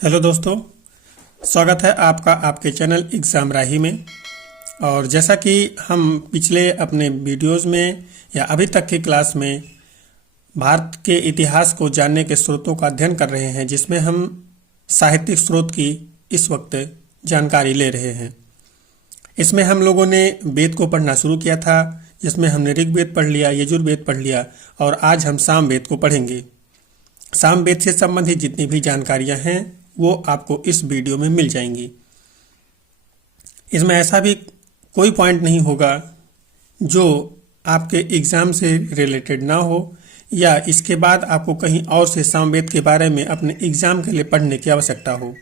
Hello दोस्तों, स्वागत है आपका आपके चैनल एग्ज़ाम राही में। और जैसा कि हम पिछले अपने वीडियोस में या अभी तक की क्लास में भारत के इतिहास को जानने के स्रोतों का अध्ययन कर रहे हैं, जिसमें हम साहित्यिक स्रोत की इस वक्त जानकारी ले रहे हैं। इसमें हम लोगों ने वेद को पढ़ना शुरू किया था, जिसमें हमने ऋग्वेद पढ़ लिया, यजुर्वेद पढ़ लिया और आज हम सामवेद को पढ़ेंगे। सामवेद से संबंधित जितनी भी जानकारियां हैं वो आपको इस वीडियो में मिल जाएंगी। इसमें ऐसा भी कोई पॉइंट नहीं होगा जो आपके एग्ज़ाम से रिलेटेड ना हो या इसके बाद आपको कहीं और से सामवेद के बारे में अपने एग्ज़ाम के लिए पढ़ने की आवश्यकता हो।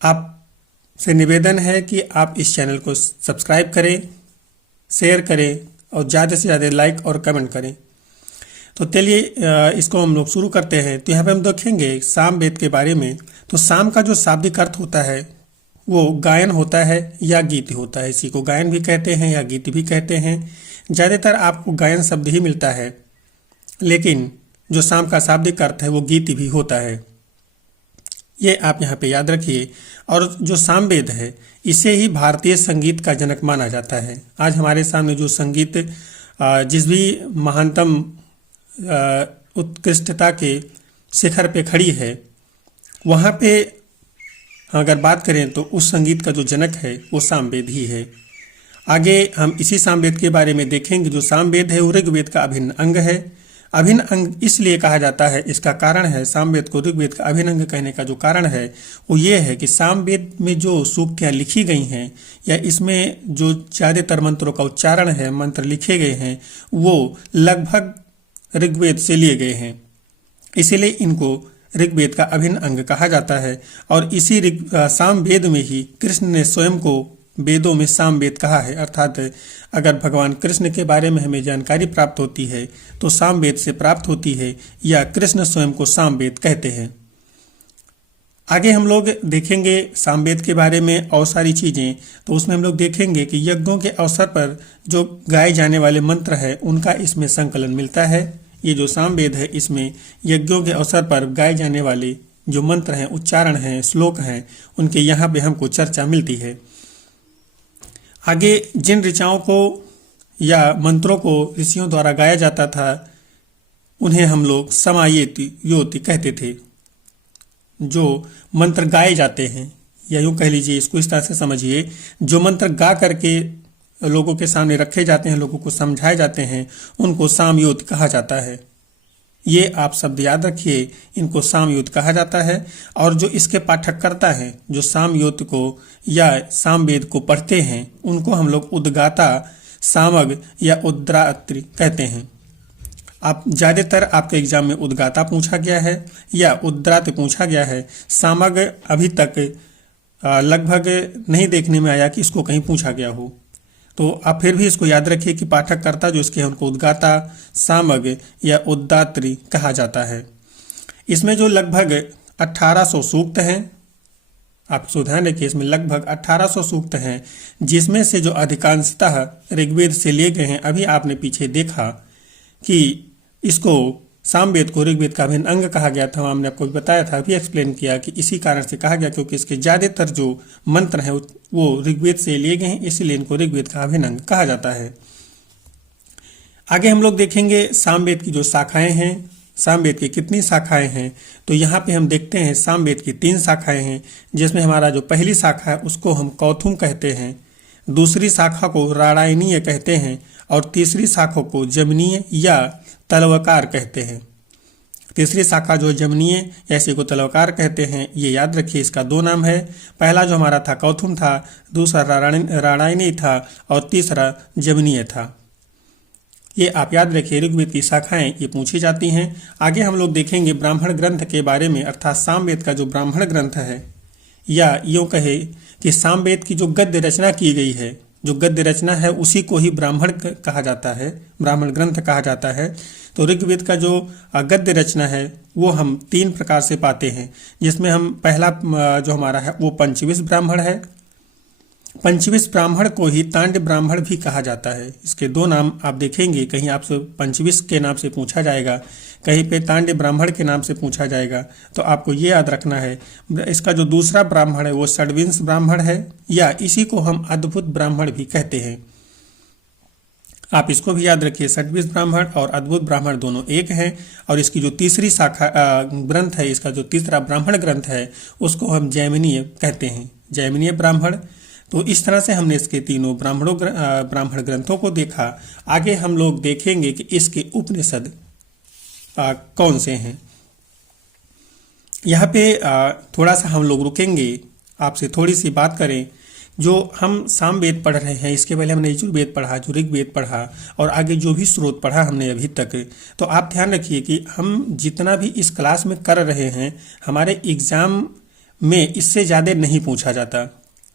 आपसे निवेदन है कि आप इस चैनल को सब्सक्राइब करें, शेयर करें और ज़्यादा से ज़्यादा लाइक और कमेंट करें। तो चलिए इसको हम लोग शुरू करते हैं। तो यहाँ पे हम देखेंगे सामवेद के बारे में। तो साम का जो शाब्दिक अर्थ होता है वो गायन होता है या गीत होता है। इसी को गायन भी कहते हैं या गीत भी कहते हैं। ज़्यादातर आपको गायन शब्द ही मिलता है, लेकिन जो साम का शाब्दिक अर्थ है वो गीत भी होता है। ये आप यहाँ पे याद रखिए। और जो सामवेद है इसे ही भारतीय संगीत का जनक माना जाता है। आज हमारे सामने जो संगीत जिस भी महानतम उत्कृष्टता के शिखर पे खड़ी है, वहाँ पे अगर बात करें तो उस संगीत का जो जनक है वो सामवेद ही है। आगे हम इसी सामवेद के बारे में देखेंगे। जो सामवेद है वो ऋग्वेद का अभिन्न अंग है। अभिन्न अंग इसलिए कहा जाता है, इसका कारण है, सामवेद को ऋग्वेद का अभिन्न अंग कहने का जो कारण है वो ये है कि सामवेद में जो सूक्तियाँ लिखी गई हैं या इसमें जो ज़्यादातर मंत्रों का उच्चारण है, मंत्र लिखे गए हैं, वो लगभग ऋग्वेद से लिए गए हैं। इसीलिए इनको ऋग्वेद का अभिन्न अंग कहा जाता है। और इसी सामवेद में ही कृष्ण ने स्वयं को वेदों में सामवेद कहा है। अर्थात अगर भगवान कृष्ण के बारे में हमें जानकारी प्राप्त होती है तो सामवेद से प्राप्त होती है या कृष्ण स्वयं को सामवेद कहते हैं। आगे हम लोग देखेंगे सामवेद के बारे में और सारी चीज़ें। तो उसमें हम लोग देखेंगे कि यज्ञों के अवसर पर जो गाए जाने वाले मंत्र है उनका इसमें संकलन मिलता है। ये जो सामवेद है इसमें यज्ञों के अवसर पर गाए जाने वाले जो मंत्र हैं, उच्चारण हैं, श्लोक हैं, उनके यहाँ पे हमको चर्चा मिलती है। आगे जिन ऋचाओं को या मंत्रों को ऋषियों द्वारा गाया जाता था उन्हें हम लोग समायेति योति कहते थे। जो मंत्र गाए जाते हैं, या यूँ कह लीजिए, इसको इस तरह से समझिए, जो मंत्र गा करके लोगों के सामने रखे जाते हैं, लोगों को समझाए जाते हैं, उनको सामयोत कहा जाता है। ये आप शब्द याद रखिए, इनको सामयोत कहा जाता है। और जो इसके पाठक करता है, जो सामयोत को या सामवेद को पढ़ते हैं, उनको हम लोग उद्गाता, सामग या उद्रात्री कहते हैं। आप ज़्यादातर आपके एग्जाम में उद्गाता पूछा गया है या उद्रात पूछा गया है। सामग अभी तक लगभग नहीं देखने में आया कि इसको कहीं पूछा गया हो। तो आप फिर भी इसको याद रखिए कि पाठककर्ता जो इसके हैं उनको उद्गाता, सामग या उद्दात्री कहा जाता है। इसमें जो लगभग 1800 सूक्त हैं, आप ध्यान रखिए, इसमें लगभग 1800 सूक्त हैं, जिसमें से जो अधिकांशतः ऋग्वेद से लिए गए हैं। अभी आपने पीछे देखा कि इसको सामवेद को ऋग्वेद का अभिन्न अंग कहा गया था। हमने आपको बताया था, अभी एक्सप्लेन किया कि इसी कारण से कहा गया क्योंकि इसके ज़्यादातर जो मंत्र हैं वो ऋग्वेद से लिए गए हैं, इसलिए इनको ऋग्वेद का अभिन्न अंग कहा जाता है। आगे हम लोग देखेंगे सामवेद की जो शाखाएं हैं, सामवेद की कितनी शाखाएं हैं। तो यहाँ पे हम देखते हैं सामवेद की 3 शाखाएं हैं, जिसमें हमारा जो पहली शाखा है उसको हम कौथुम कहते हैं, दूसरी शाखा को राणायनीय कहते हैं और तीसरी शाखा को जमनीय या तलवकार कहते हैं। तीसरी शाखा जो जमनीय या इसी को तलवकार कहते हैं, ये याद रखिए, इसका 2 नाम है। पहला जो हमारा था कौथुम था, दूसरा राणायनी था और तीसरा जमनीय था। ये आप याद रखिए, ऋग्वेद की शाखाएं ये पूछी जाती हैं। आगे हम लोग देखेंगे ब्राह्मण ग्रंथ के बारे में, अर्थात सामवेद का जो ब्राह्मण ग्रंथ है, या यूँ कहे कि सामवेद की जो गद्य रचना की गई है, जो गद्य रचना है उसी को ही ब्राह्मण कहा जाता है, ब्राह्मण ग्रंथ कहा जाता है। तो ऋग्वेद का जो गद्य रचना है वो हम 3 प्रकार से पाते हैं, जिसमें हम पहला जो हमारा है वो पंचविश ब्राह्मण है। पंचविश ब्राह्मण को ही तांड ब्राह्मण भी कहा जाता है। इसके दो नाम आप देखेंगे, कहीं आपसे पंचविश के नाम से पूछा जाएगा, कहीं पे तांड ब्राह्मण के नाम से पूछा जाएगा। तो आपको ये याद रखना है, इसका जो दूसरा ब्राह्मण है वो षड्विंश ब्राह्मण है, या इसी को हम अद्भुत ब्राह्मण भी कहते हैं। आप इसको भी याद रखिए, षड्विंश ब्राह्मण और अद्भुत ब्राह्मण दोनों एक हैं। और इसकी जो तीसरी शाखा ग्रंथ है, इसका जो तीसरा ब्राह्मण ग्रंथ है उसको हम जैमिनीय कहते हैं, जैमिनीय ब्राह्मण। तो इस तरह से हमने इसके तीनों ब्राह्मण ग्रंथों को देखा। आगे हम लोग देखेंगे कि इसके उपनिषद कौन से हैं। यहाँ पे थोड़ा सा हम लोग रुकेंगे, आपसे थोड़ी सी बात करें। जो हम सामवेद पढ़ रहे हैं, इसके पहले हमने यजुर्वेद पढ़ा, जो ऋग्वेद पढ़ा, और आगे जो भी स्रोत पढ़ा हमने अभी तक, तो आप ध्यान रखिए कि हम जितना भी इस क्लास में कर रहे हैं, हमारे एग्जाम में इससे ज़्यादा नहीं पूछा जाता।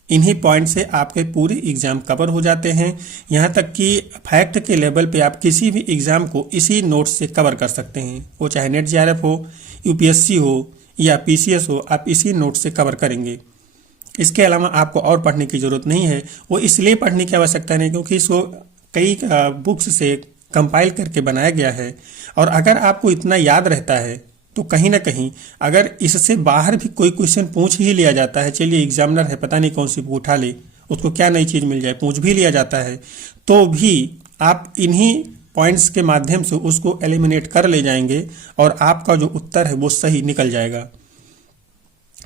इन्हीं पॉइंट से आपके पूरे एग्जाम कवर हो जाते हैं। यहाँ तक कि फैक्ट के लेवल पे आप किसी भी एग्जाम को इसी नोट्स से कवर कर सकते हैं, वो चाहे नेट जेआरएफ हो, यूपीएससी हो या पीसीएस हो, आप इसी नोट्स से कवर करेंगे। इसके अलावा आपको और पढ़ने की जरूरत नहीं है। वो इसलिए पढ़ने की आवश्यकता नहीं क्योंकि इसको कई बुक्स से कंपाइल करके बनाया गया है। और अगर आपको इतना याद रहता है तो कहीं ना कहीं अगर इससे बाहर भी कोई क्वेश्चन पूछ ही लिया जाता है, चलिए एग्जामिनर है, पता नहीं कौन सी बुक उठा ले, उसको क्या नई चीज़ मिल जाए, पूछ भी लिया जाता है, तो भी आप इन्हीं पॉइंट्स के माध्यम से उसको एलिमिनेट कर ले जाएंगे और आपका जो उत्तर है वो सही निकल जाएगा।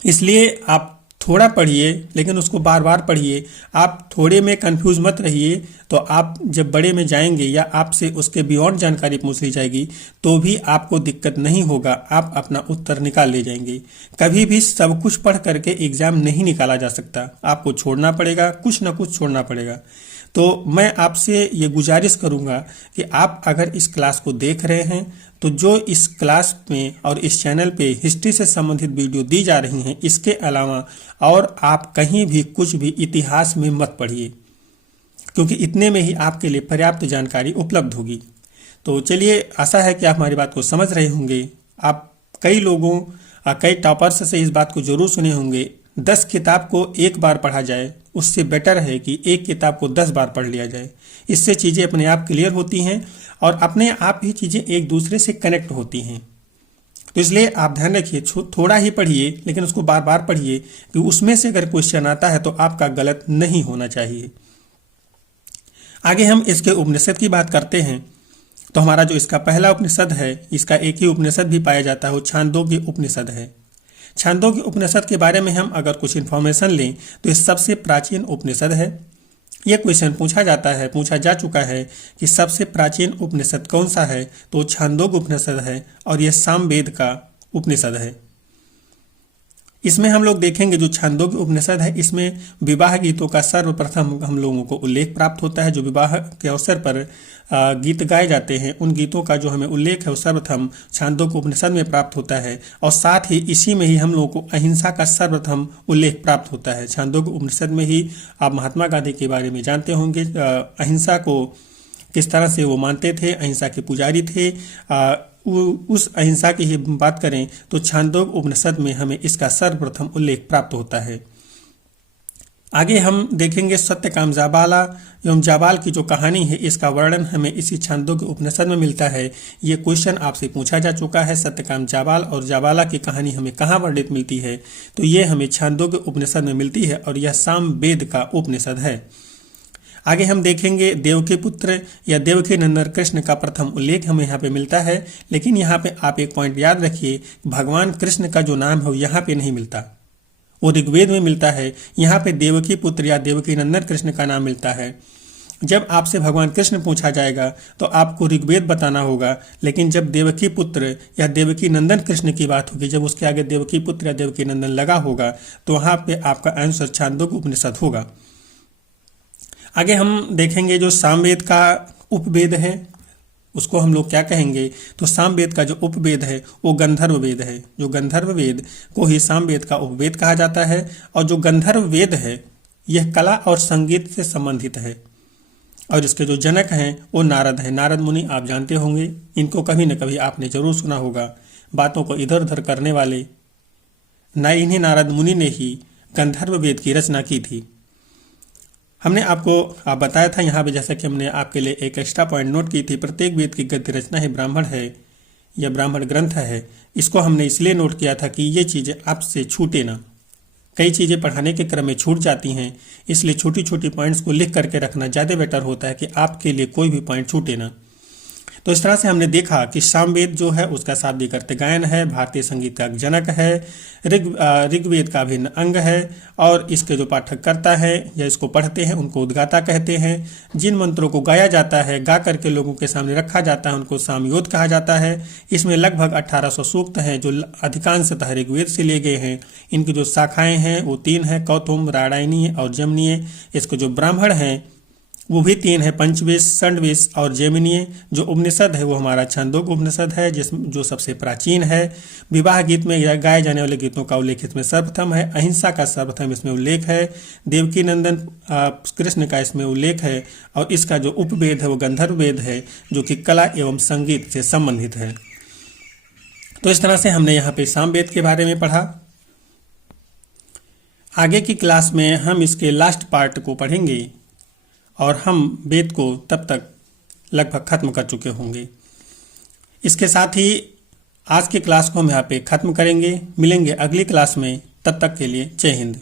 इसलिए आप थोड़ा पढ़िए, लेकिन उसको बार बार पढ़िए। आप थोड़े में कंफ्यूज मत रहिए, तो आप जब बड़े में जाएंगे या आपसे उसके बियॉन्ड जानकारी पूछ ली जाएगी तो भी आपको दिक्कत नहीं होगा, आप अपना उत्तर निकाल ले जाएंगे। कभी भी सब कुछ पढ़ करके एग्जाम नहीं निकाला जा सकता, आपको छोड़ना पड़ेगा, कुछ ना कुछ छोड़ना पड़ेगा। तो मैं आपसे ये गुजारिश करूंगा कि आप अगर इस क्लास को देख रहे हैं तो जो इस क्लास में और इस चैनल पे हिस्ट्री से संबंधित वीडियो दी जा रही हैं, इसके अलावा और आप कहीं भी कुछ भी इतिहास में मत पढ़िए, क्योंकि इतने में ही आपके लिए पर्याप्त जानकारी उपलब्ध होगी। तो चलिए, आशा है कि आप हमारी बात को समझ रहे होंगे। आप कई लोगों कई टॉपर्स से इस बात को जरूर सुने होंगे, 10 किताब को एक बार पढ़ा जाए उससे बेटर है कि एक किताब को 10 बार पढ़ लिया जाए। इससे चीज़ें अपने आप क्लियर होती हैं और अपने आप ही चीज़ें एक दूसरे से कनेक्ट होती हैं। तो इसलिए आप ध्यान रखिए, थोड़ा ही पढ़िए लेकिन उसको बार बार पढ़िए कि उसमें से अगर क्वेश्चन आता है तो आपका गलत नहीं होना चाहिए। आगे हम इसके उपनिषद की बात करते हैं। तो हमारा जो इसका पहला उपनिषद है, इसका एक ही उपनिषद भी पाया जाता है, वो छांदोग्य उपनिषद है। छांदोग्य उपनिषद के बारे में हम अगर कुछ इन्फॉर्मेशन लें तो ये सबसे प्राचीन उपनिषद है। यह क्वेश्चन पूछा जा चुका है कि सबसे प्राचीन उपनिषद कौन सा है, तो छांदोग्य उपनिषद है और यह सामवेद का उपनिषद है। इसमें हम लोग देखेंगे जो छांदोग्य उपनिषद है, इसमें विवाह गीतों का सर्वप्रथम हम लोगों को उल्लेख प्राप्त होता है। जो विवाह के अवसर पर गीत गाए जाते हैं, उन गीतों का जो हमें उल्लेख है वो सर्वप्रथम छांदोग्य उपनिषद में प्राप्त होता है। और साथ ही इसी में ही हम लोगों को अहिंसा का सर्वप्रथम उल्लेख प्राप्त होता है। छांदोग्य उपनिषद में ही आप महात्मा गांधी के बारे में जानते होंगे, अहिंसा को किस तरह से वो मानते थे, अहिंसा के पुजारी थे। उस अहिंसा की ही बात करें तो छांदोग्य उपनिषद में हमें इसका सर्वप्रथम उल्लेख प्राप्त होता है। आगे हम देखेंगे सत्यकाम जाबाला एवं जाबाल की जो कहानी है, इसका वर्णन हमें इसी छांदोग्य उपनिषद में मिलता है। ये क्वेश्चन आपसे पूछा जा चुका है, सत्यकाम जाबाल और जाबाला की कहानी हमें कहाँ वर्णित मिलती है, तो ये हमें छांदोग्य उपनिषद में मिलती है और यह सामवेद का उपनिषद है। आगे हम देखेंगे देवकी पुत्र या देवकी नंदन कृष्ण का प्रथम उल्लेख हमें यहाँ पे मिलता है। लेकिन यहाँ पे आप एक पॉइंट याद रखिए, भगवान कृष्ण का जो नाम है वो यहाँ पे नहीं मिलता, वो ऋग्वेद में मिलता है। यहाँ पे देवकी पुत्र या देवकी नंदन कृष्ण का नाम मिलता है। जब आपसे भगवान कृष्ण पूछा जाएगा तो आपको ऋग्वेद बताना होगा, लेकिन जब देवकी पुत्र या देवकी नंदन कृष्ण की बात होगी, जब उसके आगे देवकी पुत्र या देवकी नंदन लगा होगा, तो वहाँ पे आपका आंसर छांदोग्य उपनिषद होगा। आगे हम देखेंगे जो सामवेद का उपवेद है, उसको हम लोग क्या कहेंगे, तो सामवेद का जो उपवेद है वो गंधर्व वेद है। जो गंधर्व वेद को ही सामवेद का उपवेद कहा जाता है। और जो गंधर्व वेद है यह कला और संगीत से संबंधित है और इसके जो जनक हैं वो नारद हैं। नारद मुनि आप जानते होंगे, इनको कभी न कभी आपने जरूर सुना होगा। बातों को इधर उधर करने वाले इन्हीं नारद मुनि ने ही गंधर्व वेद की रचना की थी। हमने आपको बताया था यहाँ पे, जैसा कि हमने आपके लिए एक एक्स्ट्रा पॉइंट नोट की थी, प्रत्येक वेद की गद्य रचना ही ब्राह्मण है या ब्राह्मण ग्रंथ है। इसको हमने इसलिए नोट किया था कि ये चीज़ें आपसे छूटे ना। कई चीज़ें पढ़ाने के क्रम में छूट जाती हैं, इसलिए छोटी छोटी पॉइंट्स को लिख करके रखना ज़्यादा बेटर होता है कि आपके लिए कोई भी पॉइंट छूटे ना। तो इस तरह से हमने देखा कि सामवेद जो है उसका शाब्दिक अर्थ गायन है, भारतीय संगीत का जनक है, ऋग्वेद का अभिन्न अंग है, और इसके जो पाठक करता है या इसको पढ़ते हैं उनको उद्गाता कहते हैं। जिन मंत्रों को गाया जाता है, गा करके लोगों के सामने रखा जाता है, उनको सामवेद कहा जाता है। इसमें लगभग 1800 सूक्त हैं जो अधिकांशतः ऋग्वेद से लिए गए हैं। इनकी जो शाखाएं हैं वो 3 हैं, कौतुम, राडायनीय और जमनीय। इसके जो ब्राह्मण हैं वो भी 3 है, पंचवेश, षण्डवेश और जैमिनीय। जो उपनिषद है वो हमारा छंदोग उपनिषद है, जो सबसे प्राचीन है। विवाह गीत में गाए जाने वाले गीतों का उल्लेख इसमें सर्वप्रथम है। अहिंसा का सर्वप्रथम इसमें उल्लेख है। देवकी नंदन कृष्ण का इसमें उल्लेख है। और इसका जो उपवेद है वो गंधर्व वेद है, जो कि कला एवं संगीत से संबंधित है। तो इस तरह से हमने यहाँ पे सामवेद के बारे में पढ़ा। आगे की क्लास में हम इसके लास्ट पार्ट को पढ़ेंगे और हम वेद को तब तक लगभग खत्म कर चुके होंगे। इसके साथ ही आज की क्लास को हम यहाँ पे खत्म करेंगे। मिलेंगे अगली क्लास में, तब तक के लिए जय हिंद।